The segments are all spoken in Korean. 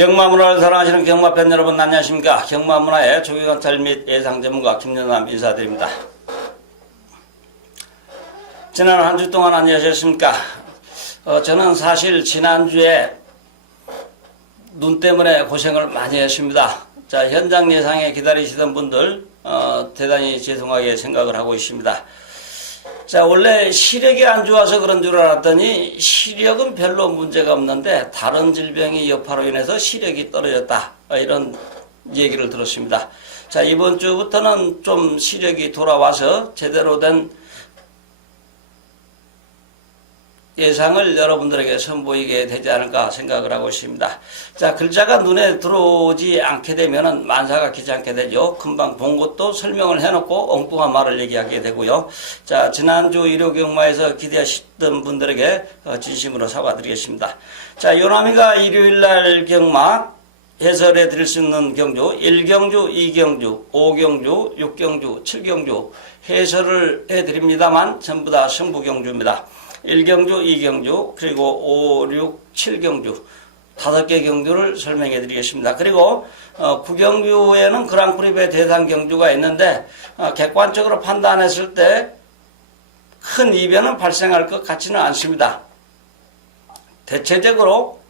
경마문화를 사랑하시는 경마팬 여러분 안녕하십니까. 경마문화의 조기관찰 및 예상 전문가 김연남 인사드립니다. 지난 한 주 동안 안녕하셨습니까. 저는 사실 지난주에 눈 때문에 고생을 많이 했습니다. 자, 현장 예상에 기다리시던 분들 대단히 죄송하게 생각을 하고 있습니다. 자, 원래 시력이 안 좋아서 그런 줄 알았더니 시력은 별로 문제가 없는데 다른 질병이 여파로 인해서 시력이 떨어졌다, 이런 얘기를 들었습니다. 자, 이번 주부터는 좀 시력이 돌아와서 제대로 된 예상을 여러분들에게 선보이게 되지 않을까 생각을 하고 있습니다. 자, 글자가 눈에 들어오지 않게 되면은 만사가 귀찮게 되죠. 금방 본 것도 설명을 해놓고 엉뚱한 말을 얘기하게 되고요. 자, 지난주 일요경마에서 기대하시던 분들에게 진심으로 사과드리겠습니다. 자, 요나미가 일요일날 경마 해설해 드릴 수 있는 경주 1경주, 2경주, 5경주, 6경주, 7경주 해설을 해드립니다만 전부 다 승부경주입니다. 1경주, 2경주, 그리고 5, 6, 7경주 5개 경주를 설명해 드리겠습니다. 그리고 9경주에는 그랑프리배 대상 경주가 있는데 객관적으로 판단했을 때 큰 이변은 발생할 것 같지는 않습니다. 대체적으로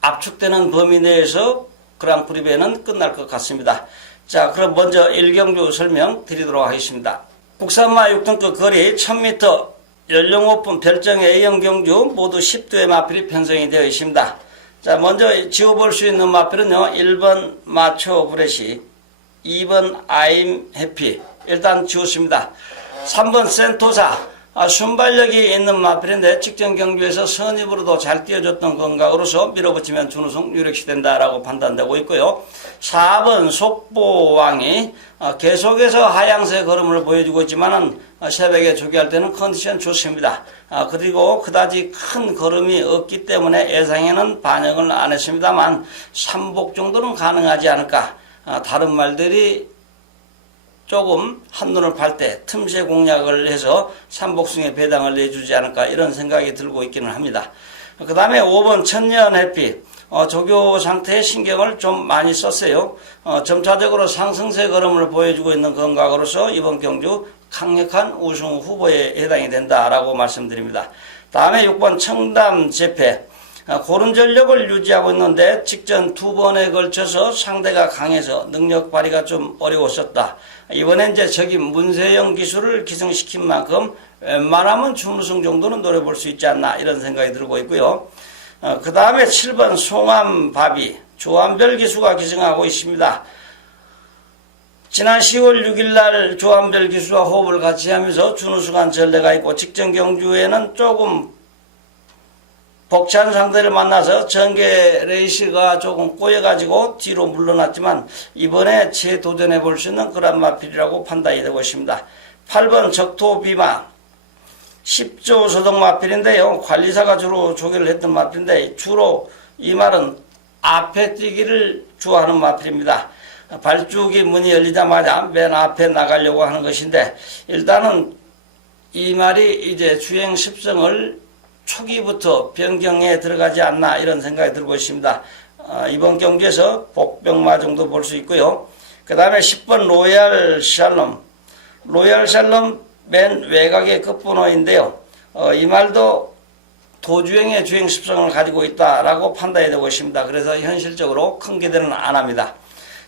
압축되는 범위 내에서 그랑프리배는 끝날 것 같습니다. 자, 그럼 먼저 1경주 설명 드리도록 하겠습니다. 국산마 6등급 거리 1000m 연령 오픈 별정 A형 경주 모두 10두의 마필이 편성이 되어 있습니다. 자, 먼저 지어볼 수 있는 마필은요, 1번 마초 브레시, 2번 아임 해피, 일단 지웠습니다. 3번 센토사, 순발력이 있는 마필인데 직전 경주에서 선입으로도 잘 뛰어줬던 건강으로서 밀어붙이면 준우승 유력시 된다라고 판단되고 있고요. 4번 속보왕이 계속해서 하향세 걸음을 보여주고 있지만은 새벽에 조기할 때는 컨디션 좋습니다. 그리고 그다지 큰 걸음이 없기 때문에 예상에는 반영을 안 했습니다만 3복 정도는 가능하지 않을까. 다른 말들이 조금 한눈을 팔 때 틈새 공략을 해서 삼복승에 배당을 내주지 않을까, 이런 생각이 들고 있기는 합니다. 그 다음에 5번 천년 해피, 조교 상태에 신경을 좀 많이 썼어요. 점차적으로 상승세 걸음을 보여주고 있는 건강으로서 이번 경주 강력한 우승 후보에 해당이 된다라고 말씀드립니다. 다음에 6번 청담 재패, 고른 전력을 유지하고 있는데 직전 2번에 걸쳐서 상대가 강해서 능력 발휘가 좀 어려웠었다. 이번에 이제 적인 문세영 기술을 기승시킨 만큼 웬만하면 준우승 정도는 노려볼 수 있지 않나, 이런 생각이 들고 있고요. 그 다음에 7번 송암바비, 조한별 기수가 기승하고 있습니다. 지난 10월 6일날 조한별 기수와 호흡을 같이 하면서 준우승한 전례가 있고 직전 경주에는 조금 벅찬 상대를 만나서 전개 레이스가 조금 꼬여가지고 뒤로 물러났지만 이번에 재도전해 볼 수 있는 그런 마필이라고 판단이 되고 있습니다. 8번 적토비마, 10조 소동 마필인데요. 관리사가 주로 조기를 했던 마필인데 주로 이 말은 앞에 뛰기를 좋아하는 마필입니다. 발주기 문이 열리자마자 맨 앞에 나가려고 하는 것인데 일단은 이 말이 이제 주행 습성을 초기부터 변경에 들어가지 않나, 이런 생각이 들고 있습니다. 이번 경기에서 복병마 정도 볼 수 있고요. 그 다음에 10번 로얄 샬롬, 로얄 샬롬 맨 외곽의 끝번호인데요. 이 말도 도주행의 주행 습성을 가지고 있다라고 판단이 되고 있습니다. 그래서 현실적으로 큰 기대는 안 합니다.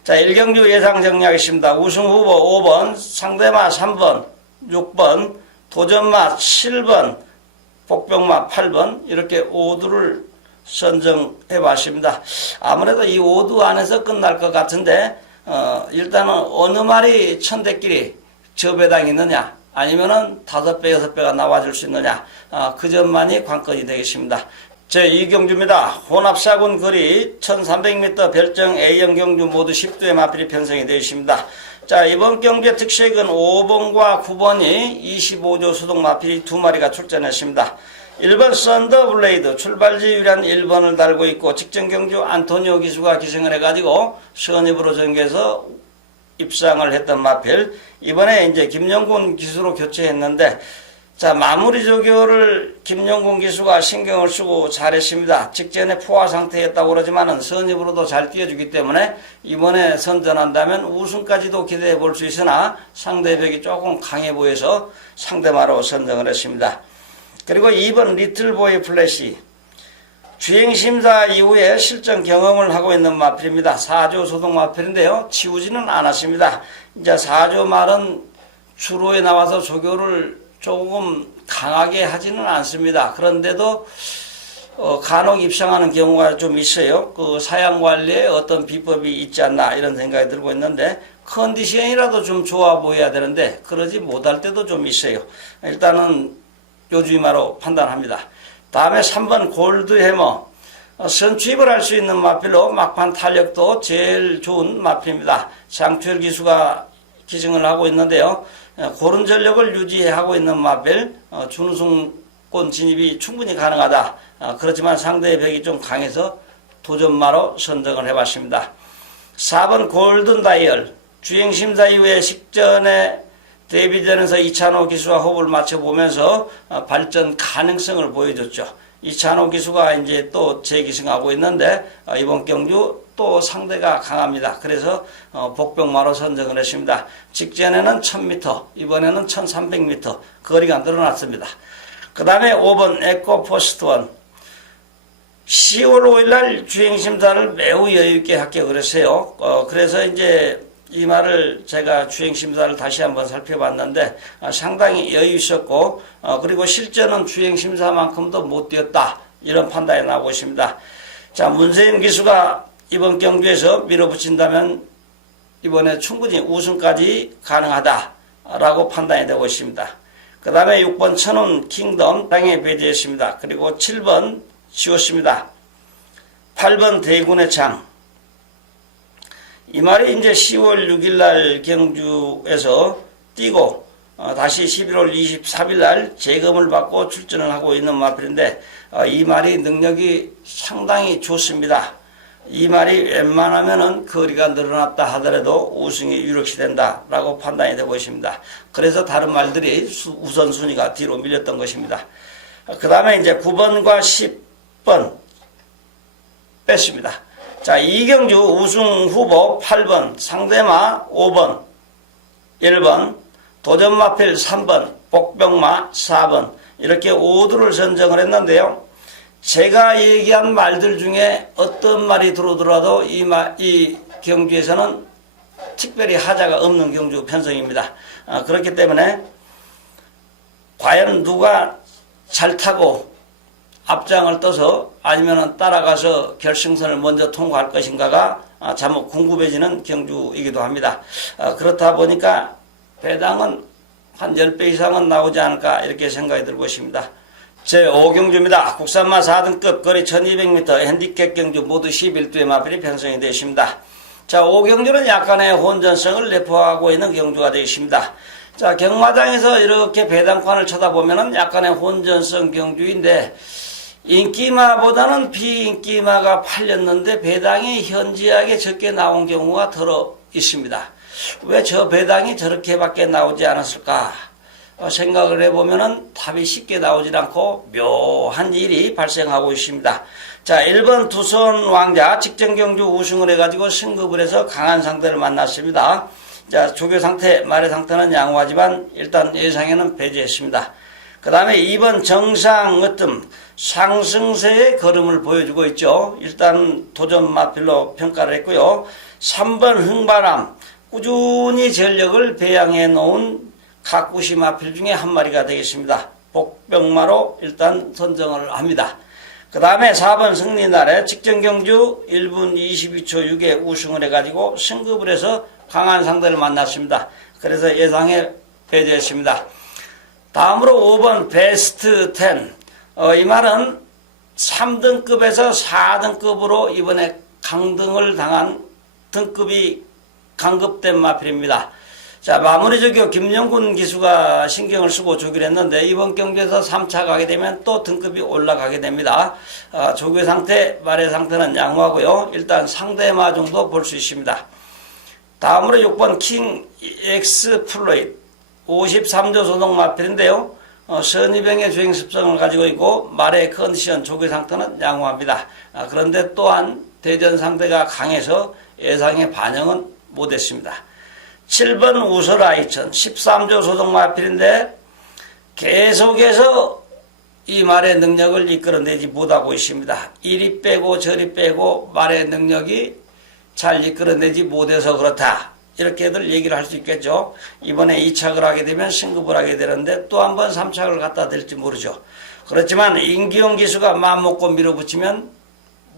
자, 1경주 예상 정리하겠습니다. 우승 후보 5번, 상대마 3번, 6번, 도전마 7번, 복병마 8번, 이렇게 5두를 선정해 봤습니다. 아무래도 이 5두 안에서 끝날 것 같은데 일단은 어느 말이 천대끼리 저배당이 있느냐, 아니면은 5배, 6배가 나와줄 수 있느냐, 그 점만이 관건이 되겠습니다. 제2경주입니다. 혼합사군 거리 1300m 별정 A형 경주 모두 10두의 마필이 편성이 되어 있습니다. 자, 이번 경기의 특색은 5번과 9번이 25조 수동 마필이 2마리가 출전했습니다. 1번 썬더블레이드 출발지 유리한 1번을 달고 있고 직전 경주 안토니오 기수가 기승을 해가지고 선입으로 전개해서 입상을 했던 마필, 이번에 이제 김영곤 기수로 교체했는데 자, 마무리 조교를 김영군 기수가 신경을 쓰고 잘했습니다. 직전에 포화 상태였다고 그러지만은 선입으로도 잘 뛰어주기 때문에 이번에 선전한다면 우승까지도 기대해 볼 수 있으나 상대벽이 조금 강해 보여서 상대마로 선정을 했습니다. 그리고 2번 리틀보이 플래시. 주행심사 이후에 실전 경험을 하고 있는 마필입니다. 4조 소동 마필인데요. 치우지는 않았습니다. 이제 4조 말은 주로에 나와서 조교를 조금 강하게 하지는 않습니다. 그런데도 간혹 입상하는 경우가 좀 있어요. 그 사양 관리에 어떤 비법이 있지 않나 이런 생각이 들고 있는데 컨디션이라도 좀 좋아 보여야 되는데 그러지 못할 때도 좀 있어요. 일단은 요주이마로 판단합니다. 다음에 3번 골드해머. 선취입을 할 수 있는 마필로 막판 탄력도 제일 좋은 마필입니다. 장투열 기수가 기승을 하고 있는데요. 고른 전력을 유지하고 있는 마필, 준우승권 진입이 충분히 가능하다. 그렇지만 상대의 벽이 좀 강해서 도전마로 선정을 해봤습니다. 4번 골든 다이얼. 주행심사 이후에 식전에 데뷔전에서 이찬호 기수와 호흡을 맞춰보면서 발전 가능성을 보여줬죠. 이찬호 기수가 이제 또 재기승하고 있는데 이번 경주 또 상대가 강합니다. 그래서 복병마로 선정을 했습니다. 직전에는 1000m, 이번에는 1300m 거리가 늘어났습니다. 그 다음에 5번 에코포스트원. 10월 5일날 주행심사를 매우 여유있게 합격을 했어요. 그래서 이제 이 말을 제가 주행심사를 다시 한번 살펴봤는데 상당히 여유 있었고 그리고 실전은 주행심사만큼도 못 뛰었다 이런 판단이 나오고 있습니다. 자, 문세임 기수가 이번 경주에서 밀어붙인다면 이번에 충분히 우승까지 가능하다라고 판단이 되고 있습니다. 그 다음에 6번 천운 킹덤 땅에 배제했습니다. 그리고 7번 지웠습니다. 8번 대군의 창. 이 말이 이제 10월 6일날 경주에서 뛰고 다시 11월 23일날 재검을 받고 출전을 하고 있는 마필인데 이 말이 능력이 상당히 좋습니다. 이 말이 웬만하면은 거리가 늘어났다 하더라도 우승이 유력시 된다라고 판단이 되고 있습니다. 그래서 다른 말들이 우선순위가 뒤로 밀렸던 것입니다. 그 다음에 이제 9번과 10번 뺐습니다. 자, 이경주 우승 후보 8번, 상대마 5번, 1번, 도전마필 3번, 복병마 4번 이렇게 5두를 선정을 했는데요. 제가 얘기한 말들 중에 어떤 말이 들어오더라도 이 경주에서는 특별히 하자가 없는 경주 편성입니다. 그렇기 때문에 과연 누가 잘 타고 앞장을 떠서 아니면 따라가서 결승선을 먼저 통과할 것인가가 잠깐 궁금해지는 경주이기도 합니다. 그렇다 보니까 배당은 한 10배 이상은 나오지 않을까 이렇게 생각이 들고 있습니다. 제5경주입니다. 국산마 4등급 거리 1200m 핸디캡 경주 모두 11두의 마필이 편성이 되어 있습니다. 자, 5경주는 약간의 혼전성을 내포하고 있는 경주가 되어 있습니다. 자, 경마장에서 이렇게 배당판을 쳐다보면 약간의 혼전성 경주인데 인기마보다는 비인기마가 팔렸는데 배당이 현저하게 적게 나온 경우가 더러 있습니다. 왜 저 배당이 저렇게밖에 나오지 않았을까 생각을 해보면 답이 쉽게 나오질 않고 묘한 일이 발생하고 있습니다. 자, 1번 두손 왕자 직전경주 우승을 해가지고 승급을 해서 강한 상대를 만났습니다. 자, 조교 상태, 말의 상태는 양호하지만 일단 예상에는 배제했습니다. 그 다음에 2번 정상 으뜸 상승세의 걸음을 보여주고 있죠. 일단 도전 마필로 평가를 했고요. 3번 흥바람 꾸준히 전력을 배양해 놓은 가꾸시 마필 중에 한 마리가 되겠습니다. 복병마로 일단 선정을 합니다. 그 다음에 4번 승리날에 직전경주 1분 22초 6에 우승을 해가지고 승급을 해서 강한 상대를 만났습니다. 그래서 예상에 배제했습니다. 다음으로 5번 베스트 10. 이 말은 3등급에서 4등급으로 이번에 강등을 당한 등급이 강급된 마필입니다. 자, 마무리 조교 김영군 기수가 신경을 쓰고 조교를 했는데 이번 경기에서 3차 가게 되면 또 등급이 올라가게 됩니다. 조교 상태, 말의 상태는 양호하고요. 일단 상대마 정도 볼 수 있습니다. 다음으로 6번 킹 엑스플로잇 53조 소동 마필인데요. 선입형의 주행 습성을 가지고 있고 말의 컨디션, 조교 상태는 양호합니다. 그런데 또한 대전 상태가 강해서 예상에 반영은 못했습니다. 7번 우설아이천 13조 소독마필인데 계속해서 이 말의 능력을 이끌어내지 못하고 있습니다. 이리 빼고 저리 빼고 말의 능력이 잘 이끌어내지 못해서 그렇다. 이렇게들 얘기를 할 수 있겠죠. 이번에 2착을 하게 되면 승급을 하게 되는데 또 한 번 3착을 갖다 댈지 모르죠. 그렇지만 임기용 기수가 마음먹고 밀어붙이면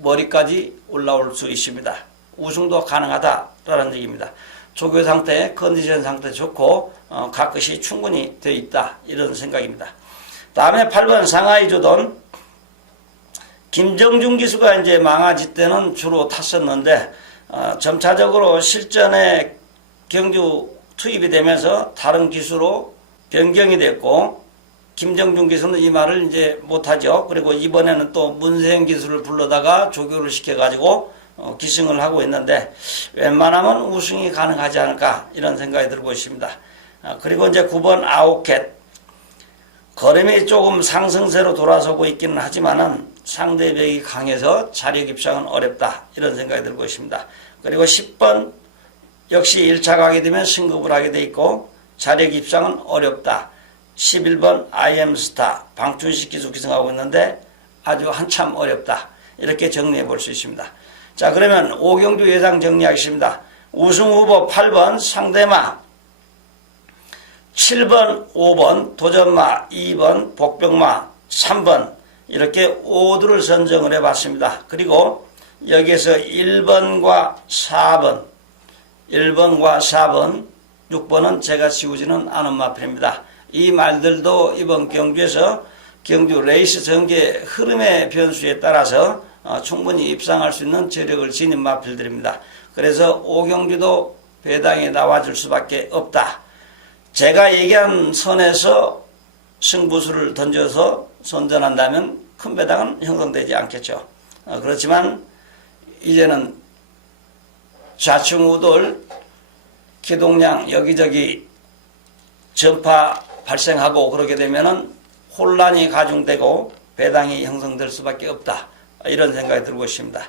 머리까지 올라올 수 있습니다. 우승도 가능하다라는 얘기입니다. 조교 상태, 컨디션 상태 좋고 가끗이 충분히 되어 있다. 이런 생각입니다. 다음에 8번 상하이 조던 김정준 기수가 이제 망아지 때는 주로 탔었는데 점차적으로 실전에 경주 투입이 되면서 다른 기수로 변경이 됐고 김정준 기수는 이 말을 이제 못하죠. 그리고 이번에는 또 문세영 기수를 불러다가 조교를 시켜가지고 기승을 하고 있는데 웬만하면 우승이 가능하지 않을까 이런 생각이 들고 있습니다. 그리고 이제 9번 아오켓 걸음이 조금 상승세로 돌아서고 있기는 하지만은 상대벽이 강해서 자력 입상은 어렵다 이런 생각이 들고 있습니다. 그리고 10번 역시 1차 가게 되면 승급을 하게 돼 있고 자력 입상은 어렵다. 11번 IM스타 방춘식 기수 기승하고 있는데 아주 한참 어렵다. 이렇게 정리해 볼 수 있습니다. 자, 그러면 오경주 예상 정리하겠습니다. 우승 후보 8번 상대마, 7번 5번 도전마, 2번 복병마, 3번 이렇게 5두를 선정을 해봤습니다. 그리고 여기에서 1번과 4번 6번은 제가 지우지는 않은 마필입니다. 이 말들도 이번 경주에서 경주 레이스 전개 흐름의 변수에 따라서 충분히 입상할 수 있는 저력을 지닌 마필들입니다. 그래서 오경주도 배당에 나와줄 수밖에 없다. 제가 얘기한 선에서 승부수를 던져서 선전한다면 큰 배당은 형성되지 않겠죠. 그렇지만 이제는 좌충우돌 기동량 여기저기 전파 발생하고 그러게 되면은 혼란이 가중되고 배당이 형성될 수밖에 없다. 이런 생각이 들고 있습니다.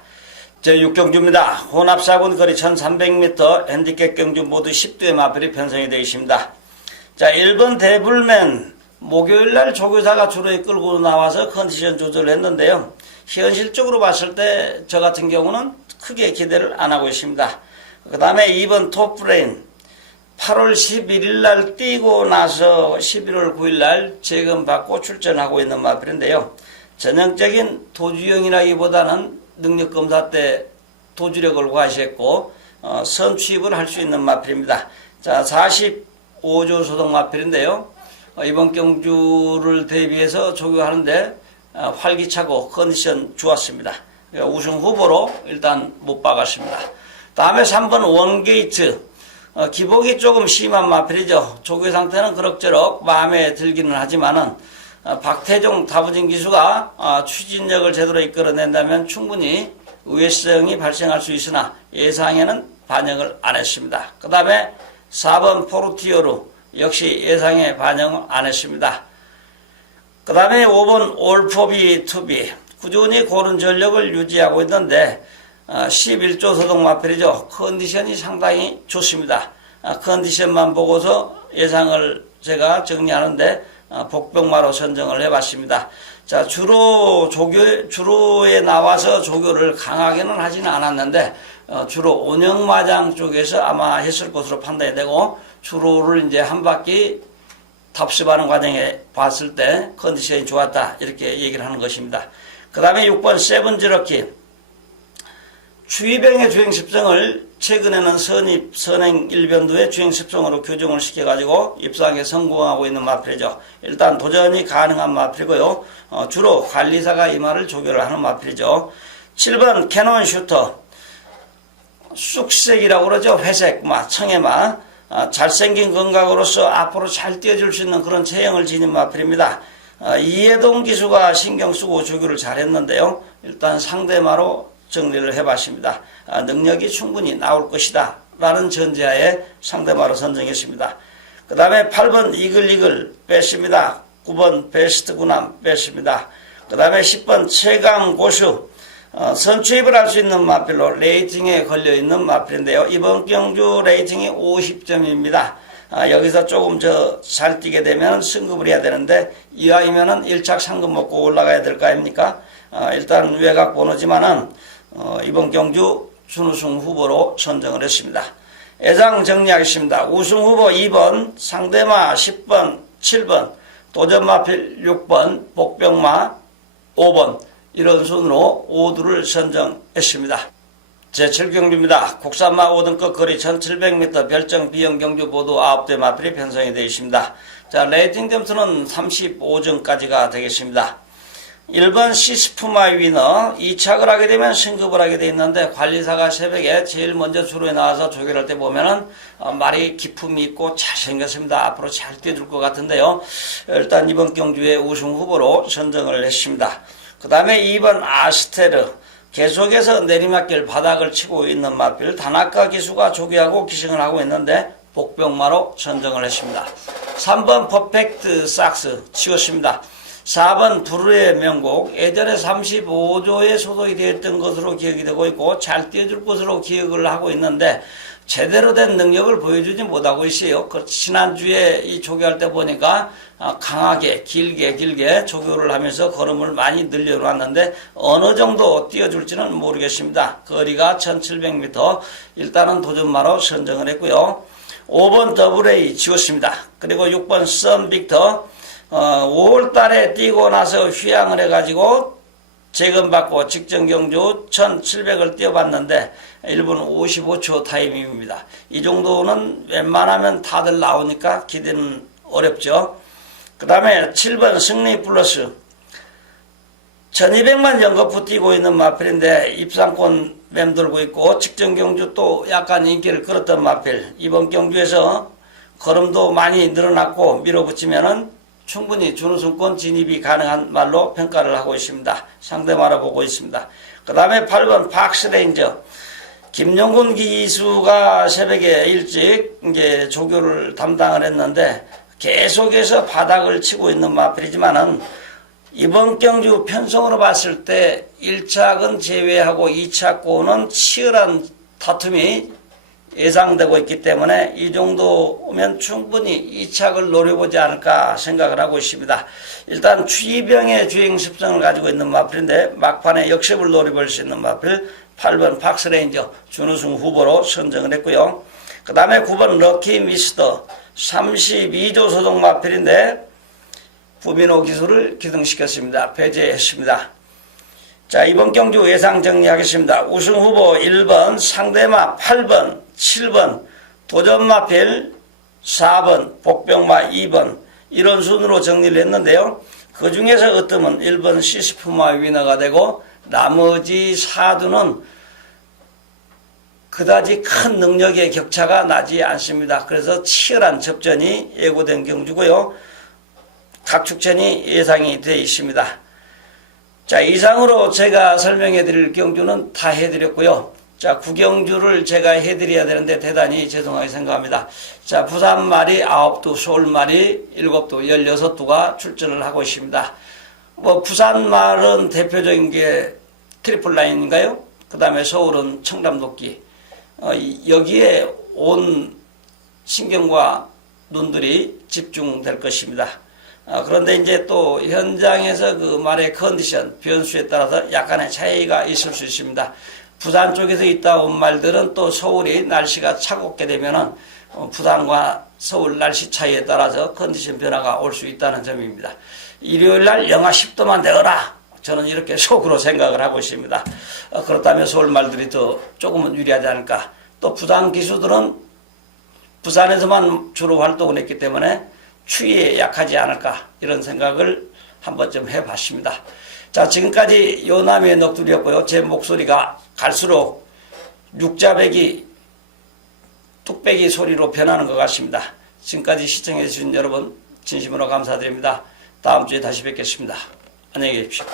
제6경주입니다. 혼합사군 거리 1300m 핸디캡 경주 모두 10두의 마필이 편성이 되어 있습니다. 자, 1번 데블맨 목요일날 조교사가 주로 끌고 나와서 컨디션 조절을 했는데요. 현실적으로 봤을 때 저 같은 경우는 크게 기대를 안 하고 있습니다. 그 다음에 2번 톱브레인 8월 11일 날 뛰고 나서 11월 9일 날 재검받고 출전하고 있는 마필인데요. 전형적인 도주형이라기보다는 능력검사 때 도주력을 과시했고 선취입을 할 수 있는 마필입니다. 자, 45조 소속 마필인데요. 이번 경주를 대비해서 조교하는데 활기차고 컨디션 좋았습니다. 우승 후보로 일단 못 박았습니다. 다음에 3번 원게이트 기복이 조금 심한 마필이죠. 조교 상태는 그럭저럭 마음에 들기는 하지만은 박태종 다부진 기수가 추진력을 제대로 이끌어낸다면 충분히 우회성이 발생할 수 있으나 예상에는 반영을 안 했습니다. 그 다음에 4번 포르티오르 역시 예상에 반영 안 했습니다. 그 다음에 5번 올포비 투비 꾸준히 고른 전력을 유지하고 있는데 11조 소속 마필이죠. 컨디션이 상당히 좋습니다. 컨디션만 보고서 예상을 제가 정리하는데 복병마로 선정을 해봤습니다. 자, 주로에 나와서 조교를 강하게는 하지는 않았는데 주로 온영마장 쪽에서 아마 했을 것으로 판단이 되고 주로를 이제 한 바퀴 답습하는 과정에 봤을 때 컨디션이 좋았다 이렇게 얘기를 하는 것입니다. 그 다음에 6번 세븐즈러키 추위병의 주행습성을 최근에는 선행 일변도의 주행습성으로 교정을 시켜가지고 입상에 성공하고 있는 마필이죠. 일단 도전이 가능한 마필이고요. 주로 관리사가 이 말을 조교를 하는 마필이죠. 7번 캐논 슈터 쑥색이라고 그러죠. 회색 청해마 잘생긴 건강으로서 앞으로 잘 뛰어줄 수 있는 그런 체형을 지닌 마필입니다. 이해동 기수가 신경 쓰고 조교를 잘했는데요. 일단 상대마로 정리를 해봤습니다. 능력이 충분히 나올 것이다 라는 전제하에 상대마로 선정했습니다. 그 다음에 8번 이글이글 뺐습니다. 9번 베스트 구남 뺐습니다. 그 다음에 10번 최강 고수 선취입을 할 수 있는 마필로 레이팅에 걸려있는 마필인데요. 이번 경주 레이팅이 50점입니다. 여기서 조금 잘 뛰게 되면 승급을 해야 되는데 이왕이면은 1착 상금 먹고 올라가야 될 거 아닙니까? 일단 외곽 번호지만은 이번 경주 준우승 후보로 선정을 했습니다. 예상 정리하겠습니다. 우승 후보 2번, 상대마 10번, 7번, 도전마필 6번, 복병마 5번 이런 순으로 5두를 선정했습니다. 제7경주입니다. 국산마 5등급 거리 1700m 별정 B형 경주 모두 9대 마필이 편성이 되어 있습니다. 자, 레이팅 점수는 35점까지가 되겠습니다. 1번 시스프마 위너 2착을 하게 되면 승급을 하게 되어 있는데 관리사가 새벽에 제일 먼저 주로에 나와서 조결할 때 보면은 말이 기품이 있고 잘생겼습니다. 앞으로 잘 뛰어줄 것 같은데요. 일단 이번 경주의 우승 후보로 선정을 했습니다. 그 다음에 2번 아스테르 계속해서 내리막길 바닥을 치고 있는 마필 다나카 기수가 조기하고 기승을 하고 있는데 복병마로 선정을 했습니다. 3번 퍼펙트 삭스 치웠습니다. 4번 부르의 명곡 예전에 35조에 소속이 되었던 것으로 기억이 되고 있고 잘 뛰어줄 것으로 기억을 하고 있는데 제대로 된 능력을 보여주지 못하고 있어요. 지난주에 이 조교할 때 보니까 강하게 길게 조교를 하면서 걸음을 많이 늘려놨는데 어느 정도 뛰어줄지는 모르겠습니다. 거리가 1700m 일단은 도전마로 선정을 했고요. 5번 더블A 지웠습니다. 그리고 6번 썬빅터 5월 달에 뛰고 나서 휴양을 해가지고 재검받고 직전 경주 1700을 뛰어봤는데 1분 55초 타이밍입니다. 이 정도는 웬만하면 다들 나오니까 기대는 어렵죠. 그 다음에 7번 승리 플러스 1200만 연거푸 뛰고 있는 마필인데 입상권 맴돌고 있고 직전 경주 또 약간 인기를 끌었던 마필 이번 경주에서 걸음도 많이 늘어났고 밀어붙이면은 충분히 준우승권 진입이 가능한 말로 평가를 하고 있습니다. 상대마로 보고 있습니다. 그 다음에 8번 박스레인저 김용군 기수가 새벽에 일찍 이제 조교를 담당을 했는데 계속해서 바닥을 치고 있는 마필이지만은 이번 경주 편성으로 봤을 때 1착은 제외하고 2착고는 치열한 다툼이 예상되고 있기 때문에 이 정도면 충분히 2착을 노려보지 않을까 생각을 하고 있습니다. 일단 취병의 주행 습성을 가지고 있는 마필인데 막판에 역습을 노려볼 수 있는 마필 8번 박스레인저 준우승 후보로 선정을 했고요. 그 다음에 9번 럭키 미스터 32조 소속 마필인데 부민호 기수를 기등시켰습니다. 배제했습니다. 자, 이번 경주 예상 정리하겠습니다. 우승 후보 1번, 상대마 8번, 7번, 도전마필 4번, 복병마 2번 이런 순으로 정리를 했는데요. 그 중에서 어떠면 1번 시스프마 위너가 되고 나머지 4두는 그다지 큰 능력의 격차가 나지 않습니다. 그래서 치열한 접전이 예고된 경주고요. 각 축전이 예상이 되어 있습니다. 자, 이상으로 제가 설명해 드릴 경주는 다 해드렸고요. 자, 9경주를 제가 해드려야 되는데 대단히 죄송하게 생각합니다. 자, 부산말이 9두, 서울말이 7두, 16두가 출전을 하고 있습니다. 부산말은 대표적인 게 트리플 라인인가요? 그 다음에 서울은 청담도끼. 여기에 온 신경과 눈들이 집중될 것입니다. 그런데 이제 또 현장에서 그 말의 컨디션, 변수에 따라서 약간의 차이가 있을 수 있습니다. 부산 쪽에서 있다 온 말들은 또 서울이 날씨가 차갑게 되면은 부산과 서울 날씨 차이에 따라서 컨디션 변화가 올 수 있다는 점입니다. 일요일 날 영하 10도만 되어라. 저는 이렇게 속으로 생각을 하고 있습니다. 그렇다면 서울 말들이 더 조금은 유리하지 않을까. 또 부산 기수들은 부산에서만 주로 활동을 했기 때문에 추위에 약하지 않을까 이런 생각을 한 번쯤 해봤습니다. 자, 지금까지 요남의 넋두리였고요. 제 목소리가 갈수록 육자배기 뚝배기 소리로 변하는 것 같습니다. 지금까지 시청해 주신 여러분 진심으로 감사드립니다. 다음 주에 다시 뵙겠습니다. 안녕히 계십시오.